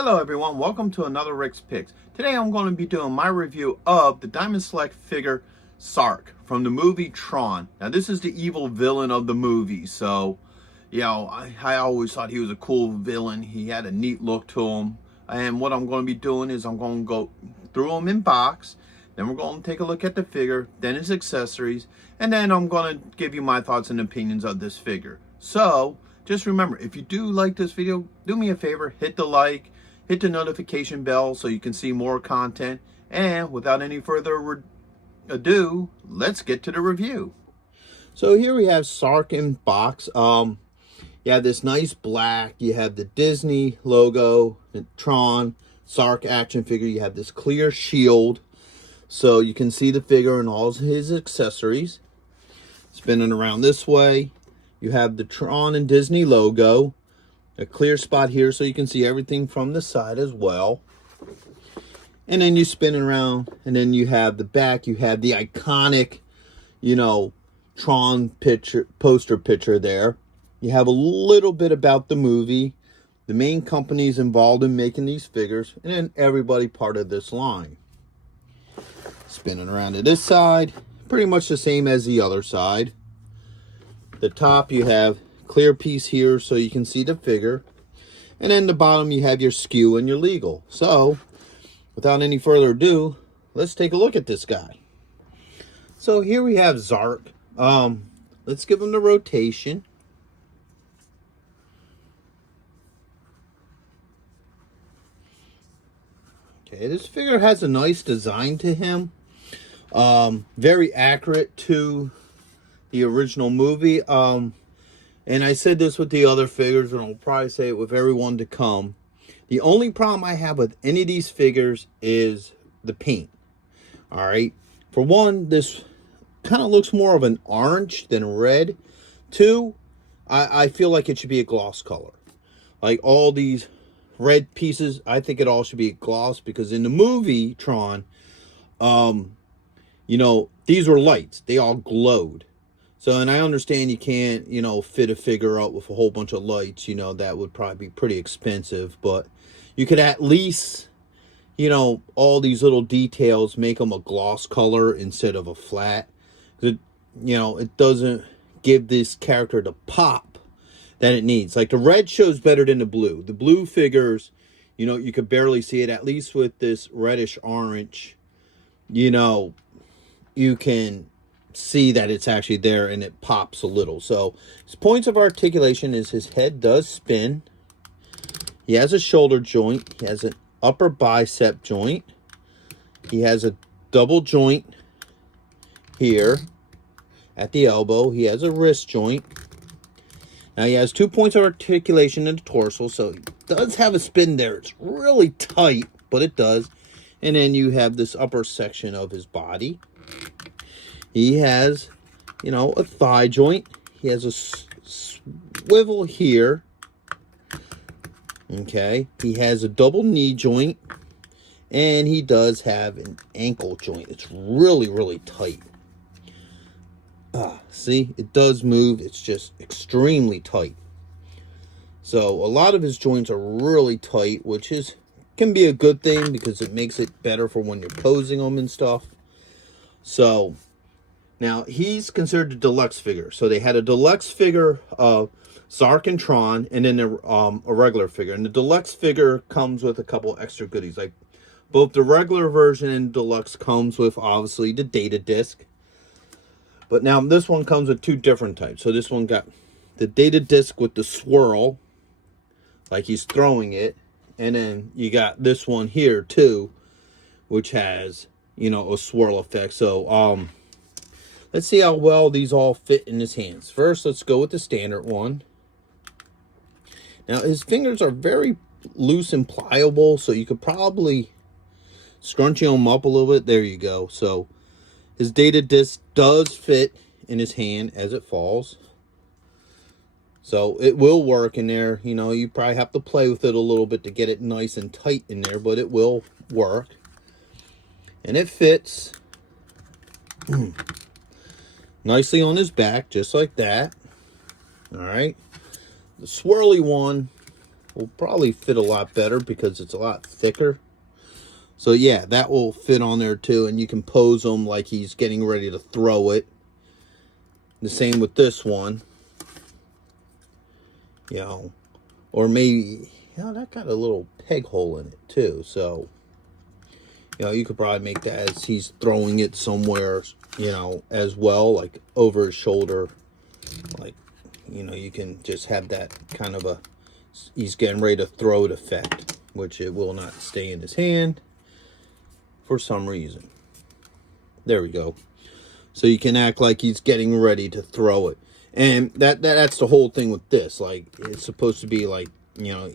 Hello everyone, welcome to another Rick's Picks. Today I'm going to be doing my review of the Diamond Select figure Sark from the movie Tron. Now this is the evil villain of the movie, so you know, I always thought he was a cool villain. He had a neat look to him. And what I'm going to be doing is I'm going to go through him in box, then we're going to take a look at the figure, then his accessories, and then I'm going to give you my thoughts and opinions of this figure. So just remember, if you do like this video, do me a favor, hit the like, hit the notification bell so you can see more content. And without any further ado, let's get to the review. So here we have Sark in box. You have this nice black, you have the Disney logo, the Tron Sark action figure. You have this clear shield so you can see the figure and all his accessories. Spinning around this way, you have the Tron and Disney logo. A clear spot here so you can see everything from the side as well. And then you spin it around, and then you have the back. You have the iconic, you know, Tron poster picture there. You have a little bit about the movie, the main companies involved in making these figures, and then everybody part of this line. Spinning around to this side, pretty much the same as the other side. The top you have clear piece here so you can see the figure, and then the bottom you have your skew and your legal. So without any further ado, let's take a look at this guy. So here we have Sark. Let's give him the rotation. Okay, this figure has a nice design to him, very accurate to the original movie. And I said this with the other figures, and I'll probably say it with everyone to come. The only problem I have with any of these figures is the paint. All right. For one, this kind of looks more of an orange than red. Two, I feel like it should be a gloss color. Like all these red pieces, I think it all should be a gloss, because in the movie Tron, you know, these were lights. They all glowed. So, and I understand you can't, you know, fit a figure out with a whole bunch of lights. You know, that would probably be pretty expensive. But you could at least, you know, all these little details, make them a gloss color instead of a flat. You know, it doesn't give this character the pop that it needs. Like the red shows better than the blue. The blue figures, you know, you could barely see it. At least with this reddish orange, you know, you can see that it's actually there and it pops a little. So his points of articulation is his head does spin. He has a shoulder joint. He has an upper bicep joint. He has a double joint here at the elbow. He has a wrist joint. Now he has 2 points of articulation in the torso, so he does have a spin there. It's really tight, but it does. And then you have this upper section of his body. He has, you know, a thigh joint. He has a swivel here. Okay. He has a double knee joint. And he does have an ankle joint. It's really, really tight. See, it does move. It's just extremely tight. So a lot of his joints are really tight, which can be a good thing because it makes it better for when you're posing them and stuff. So now, he's considered a deluxe figure. So they had a deluxe figure of Sark and Tron, and then a regular figure. And the deluxe figure comes with a couple extra goodies. Like both the regular version and deluxe comes with, obviously, the data disc. But now this one comes with 2 different types. So this one got the data disc with the swirl, like he's throwing it. And then you got this one here, too, which has, you know, a swirl effect. So, let's see how well these all fit in his hands. First, let's go with the standard one. Now, his fingers are very loose and pliable, so you could probably scrunch them up a little bit. There you go. So, his data disc does fit in his hand as it falls. So, it will work in there. You know, you probably have to play with it a little bit to get it nice and tight in there, but it will work. And it fits nicely on his back, just like that. All right. The swirly one will probably fit a lot better because it's a lot thicker. So yeah, that will fit on there too, and you can pose him like he's getting ready to throw it. The same with this one. You know, or maybe, you know, that got a little peg hole in it too. So, you know, you could probably make that as he's throwing it somewhere, you know, as well, like over his shoulder. Like, you know, you can just have that kind of a, he's getting ready to throw it effect, which it will not stay in his hand for some reason. There we go. So you can act like he's getting ready to throw it. And that's the whole thing with this. Like, it's supposed to be like, you know,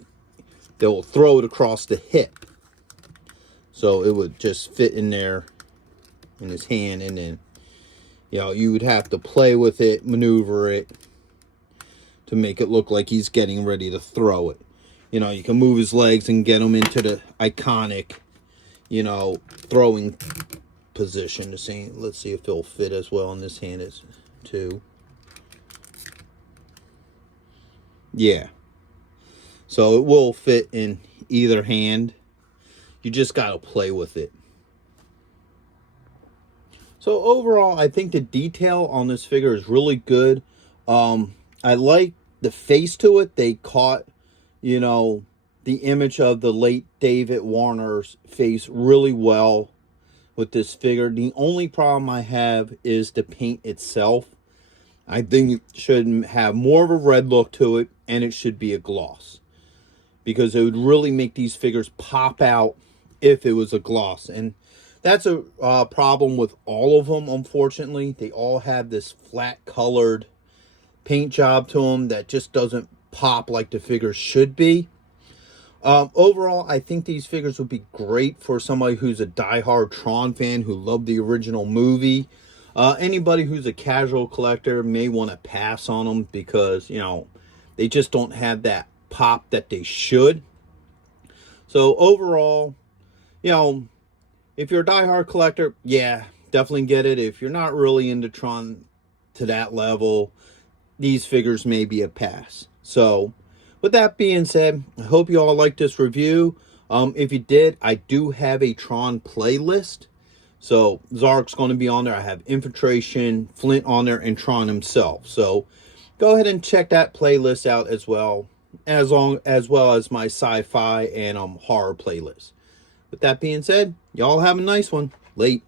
they will throw it across the hip. So it would just fit in there in his hand. And then, you know, you would have to play with it, maneuver it to make it look like he's getting ready to throw it. You know, you can move his legs and get him into the iconic, you know, throwing position. The same. Let's see if it'll fit as well in this hand as too. Yeah. So it will fit in either hand. You just got to play with it. So overall, I think the detail on this figure is really good. I like the face to it. They caught, you know, the image of the late David Warner's face really well with this figure. The only problem I have is the paint itself. I think it should have more of a red look to it, and it should be a gloss, because it would really make these figures pop out if it was a gloss. And that's a problem with all of them, unfortunately. They all have this flat colored paint job to them that just doesn't pop like the figures should be. Overall, I think these figures would be great for somebody who's a diehard Tron fan who loved the original movie. Anybody who's a casual collector may want to pass on them because, you know, they just don't have that pop that they should. So overall, you know, if you're a diehard collector, yeah, definitely get it. If you're not really into Tron to that level, these figures may be a pass. So with that being said, I hope you all liked this review. If you did, I do have a Tron playlist. So Sark's going to be on there. I have Infiltration, Flint on there, and Tron himself. So go ahead and check that playlist out as well as my sci-fi and horror playlist. With that being said, y'all have a nice one. Late.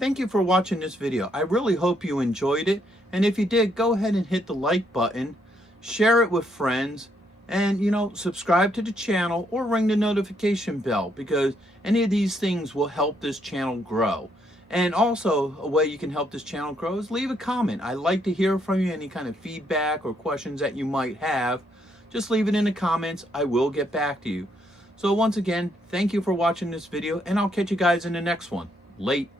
Thank you for watching this video. I really hope you enjoyed it. And if you did, go ahead and hit the like button, share it with friends, and, you know, subscribe to the channel or ring the notification bell, because any of these things will help this channel grow. And also, a way you can help this channel grow is leave a comment. I like to hear from you, any kind of feedback or questions that you might have. Just leave it in the comments. I will get back to you. So once again, thank you for watching this video, and I'll catch you guys in the next one. Late.